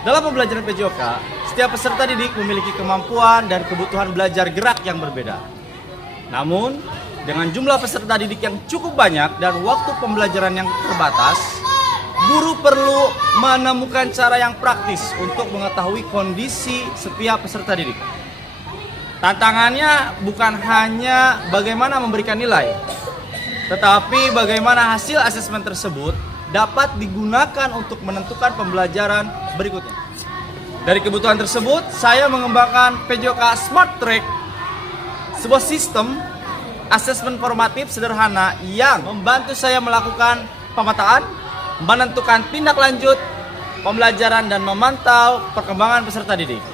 Dalam pembelajaran PJOK, setiap peserta didik memiliki kemampuan dan kebutuhan belajar gerak yang berbeda. Namun, dengan jumlah peserta didik yang cukup banyak dan waktu pembelajaran yang terbatas, guru perlu menemukan cara yang praktis untuk mengetahui kondisi setiap peserta didik. Tantangannya bukan hanya bagaimana memberikan nilai, tetapi bagaimana hasil asesmen tersebut dapat digunakan untuk menentukan pembelajaran berikutnya. Dari kebutuhan tersebut, saya mengembangkan PJOK Smart Track, sebuah sistem asesmen formatif sederhana yang membantu saya melakukan pemetaan, menentukan tindak lanjut pembelajaran, dan memantau perkembangan peserta didik.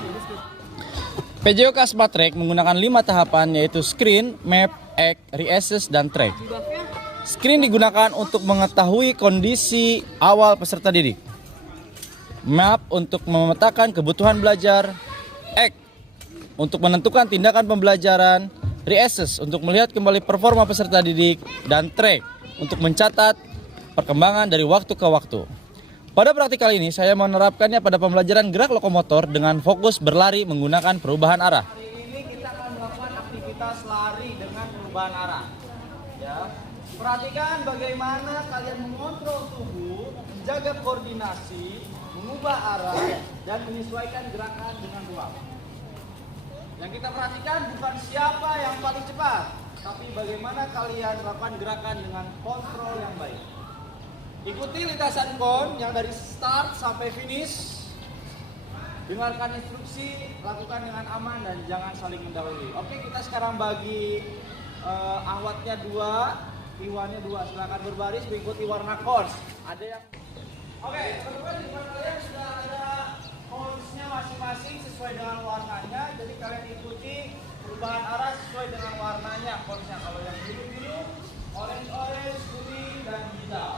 PJOK Smart Track menggunakan 5 tahapan, yaitu Screen, Map, Act, Reassess, dan Track. Screen digunakan untuk mengetahui kondisi awal peserta didik. Map untuk memetakan kebutuhan belajar. Act untuk menentukan tindakan pembelajaran. Reassess untuk melihat kembali performa peserta didik. Dan Track untuk mencatat perkembangan dari waktu ke waktu. Pada praktikal ini saya menerapkannya pada pembelajaran gerak lokomotor dengan fokus berlari menggunakan perubahan arah. Hari ini kita akan melakukan aktivitas lari dengan perubahan arah. Ya. Perhatikan bagaimana kalian mengontrol tubuh, menjaga koordinasi, mengubah arah, dan menyesuaikan gerakan dengan ruang. Yang kita perhatikan bukan siapa yang paling cepat, tapi bagaimana kalian melakukan gerakan dengan kontrol yang baik. Ikuti lintasan kon yang dari start sampai finish. Dengarkan instruksi, lakukan dengan aman dan jangan saling mendahului. Oke, kita sekarang bagi ahwatnya 2. Iwannya 2, silakan berbaris mengikuti warna kons. Ada yang oke, teman-teman di depan kalian sudah ada konsnya masing-masing sesuai dengan warnanya. Jadi kalian ikuti perubahan arah sesuai dengan warnanya konsnya. Kalau yang biru-biru, orange, kuning, dan hijau.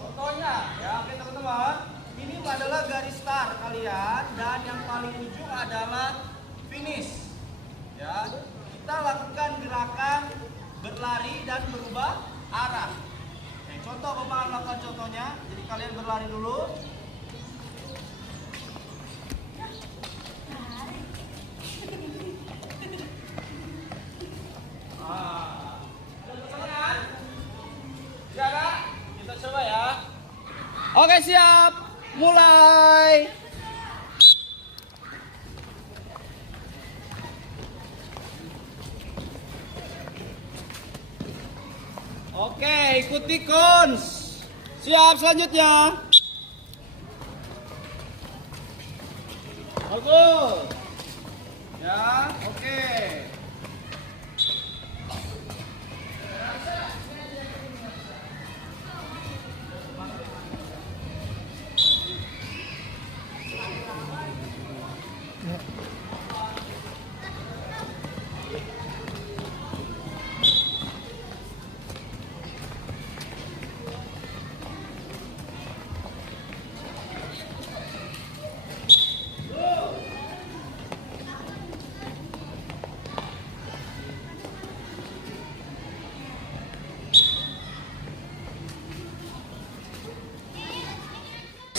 Contohnya, ya oke teman-teman, ini adalah garis start kalian dan yang paling ujung adalah finish. Ya, kita lakukan gerakan berlari dan berubah arah. Oke, contoh Bapak lakukan contohnya. Jadi kalian berlari dulu. Ada pertanyaan? Tidak ada? Kita coba ya. Oke, siap. Mulai. Oke, ikuti kons. Siap, selanjutnya. Bagus. Ya, oke.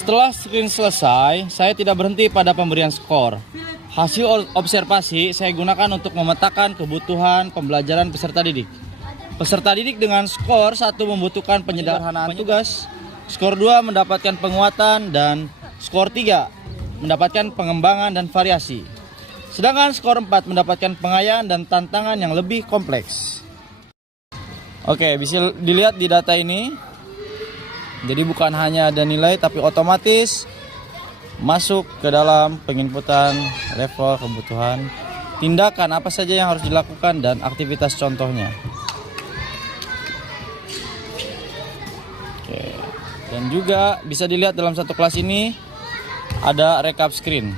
Setelah screen selesai, saya tidak berhenti pada pemberian skor. Hasil observasi saya gunakan untuk memetakan kebutuhan pembelajaran peserta didik. Peserta didik dengan skor 1 membutuhkan penyederhanaan tugas, skor 2 mendapatkan penguatan, dan skor 3 mendapatkan pengembangan dan variasi. Sedangkan skor 4 mendapatkan pengayaan dan tantangan yang lebih kompleks. Oke, bisa dilihat di data ini. Jadi bukan hanya ada nilai, tapi otomatis masuk ke dalam penginputan level kebutuhan, tindakan apa saja yang harus dilakukan, dan aktivitas contohnya. Oke. Dan juga bisa dilihat dalam satu kelas ini ada recap screen.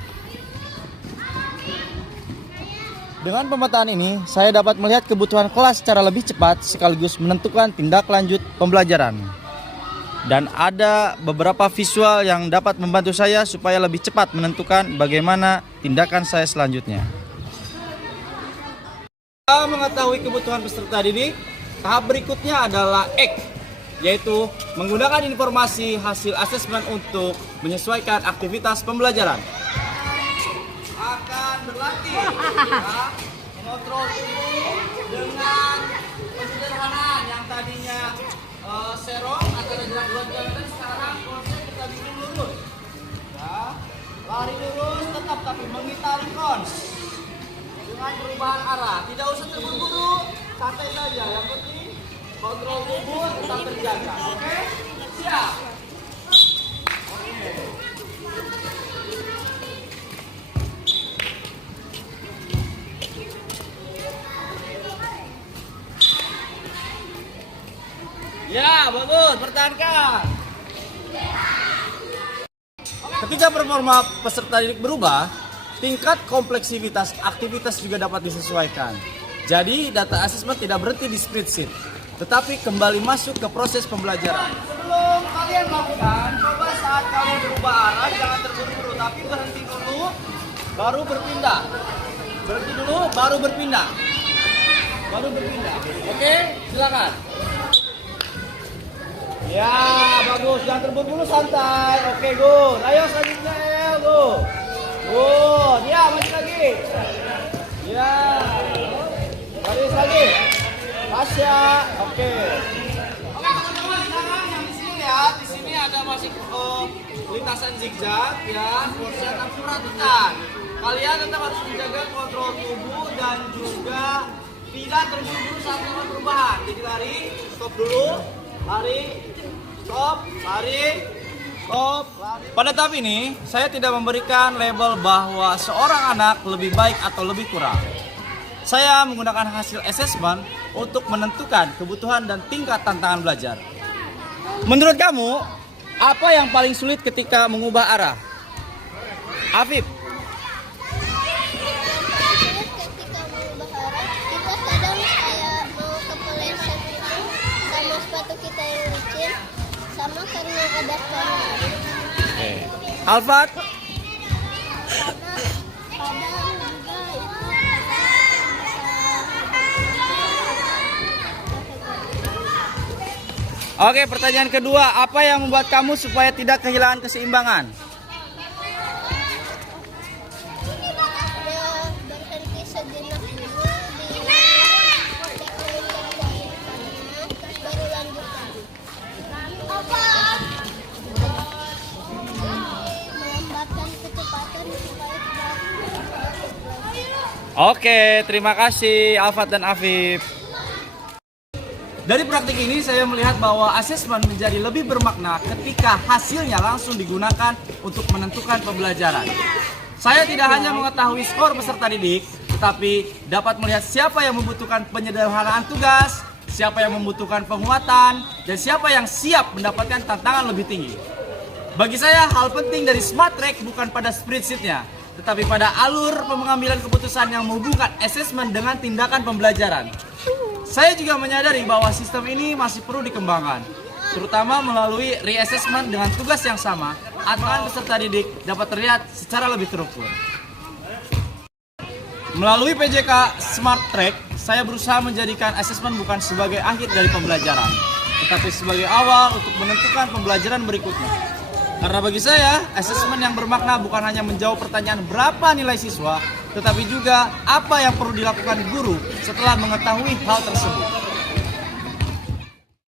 Dengan pemetaan ini, saya dapat melihat kebutuhan kelas secara lebih cepat sekaligus menentukan tindak lanjut pembelajaran. Dan ada beberapa visual yang dapat membantu saya supaya lebih cepat menentukan bagaimana tindakan saya selanjutnya. Setelah mengetahui kebutuhan peserta didik, tahap berikutnya adalah act. yaitu menggunakan informasi hasil asesmen untuk menyesuaikan aktivitas pembelajaran. Akan berlatih ya, mengontrol tubuh dengan penyederhanaan yang tadinya serong antara gerak 2 jam, sekarang konsep kita bikin lurus. Ya, lari lurus tetap tapi mengitari kons dengan perubahan arah. Tidak usah terburu-buru, santai saja. Yang penting kontrol tubuh tetap terjaga. Oke? Siap. Oke. Ya, bagus, pertahankan. Ketika performa peserta didik berubah, tingkat kompleksitas aktivitas juga dapat disesuaikan. Jadi, data asesmen tidak berhenti di spreadsheet, tetapi kembali masuk ke proses pembelajaran. Sebelum kalian melakukan, coba saat kalian berubah arah, jangan terburu-buru, tapi berhenti dulu, baru berpindah. Berhenti dulu, baru berpindah. Baru berpindah. Oke, silakan. Ya, bagus. Jangan terburu-buru, santai. Oke, good. Ayo selanjutnya, El. Go. Good. Ya, maju lagi. Ya. Lagi. Tasya. Oke. Oke, teman-teman. Sekarang yang di sini lihat. Di sini ada masih lintasan zigzag. Ya, porsian harus perhatikan. Kalian tetap harus menjaga kontrol tubuh dan juga tidak terburu-buru saat melakukan perubahan. Jadi lari, stop dulu. Lari, stop, lari, stop, lari. Pada tahap ini, saya tidak memberikan label bahwa seorang anak lebih baik atau lebih kurang. Saya menggunakan hasil asesmen untuk menentukan kebutuhan dan tingkat tantangan belajar. Menurut kamu, apa yang paling sulit ketika mengubah arah? Afif. Kita yang licin sama karena ada kamera. Alfat. Oke, pertanyaan kedua, apa yang membuat kamu supaya tidak kehilangan keseimbangan? Berhenti sejenak dulu baru lanjutkan. Melambatkan kecepatan supaya Oke, terima kasih Alfat dan Afif. Dari praktik ini saya melihat bahwa asesmen menjadi lebih bermakna ketika hasilnya langsung digunakan untuk menentukan pembelajaran. Saya tidak hanya mengetahui skor peserta didik, tetapi dapat melihat siapa yang membutuhkan penyederhanaan tugas, siapa yang membutuhkan penguatan, dan siapa yang siap mendapatkan tantangan lebih tinggi. Bagi saya, hal penting dari Smart Track bukan pada spreadsheet-nya, tetapi pada alur pengambilan keputusan yang menghubungkan asesmen dengan tindakan pembelajaran. Saya juga menyadari bahwa sistem ini masih perlu dikembangkan, terutama melalui reassessment dengan tugas yang sama, agar peserta didik dapat terlihat secara lebih terukur. Melalui PJK Smart Track, saya berusaha menjadikan asesmen bukan sebagai akhir dari pembelajaran, tetapi sebagai awal untuk menentukan pembelajaran berikutnya. Karena bagi saya, asesmen yang bermakna bukan hanya menjawab pertanyaan berapa nilai siswa, tetapi juga apa yang perlu dilakukan guru setelah mengetahui hal tersebut.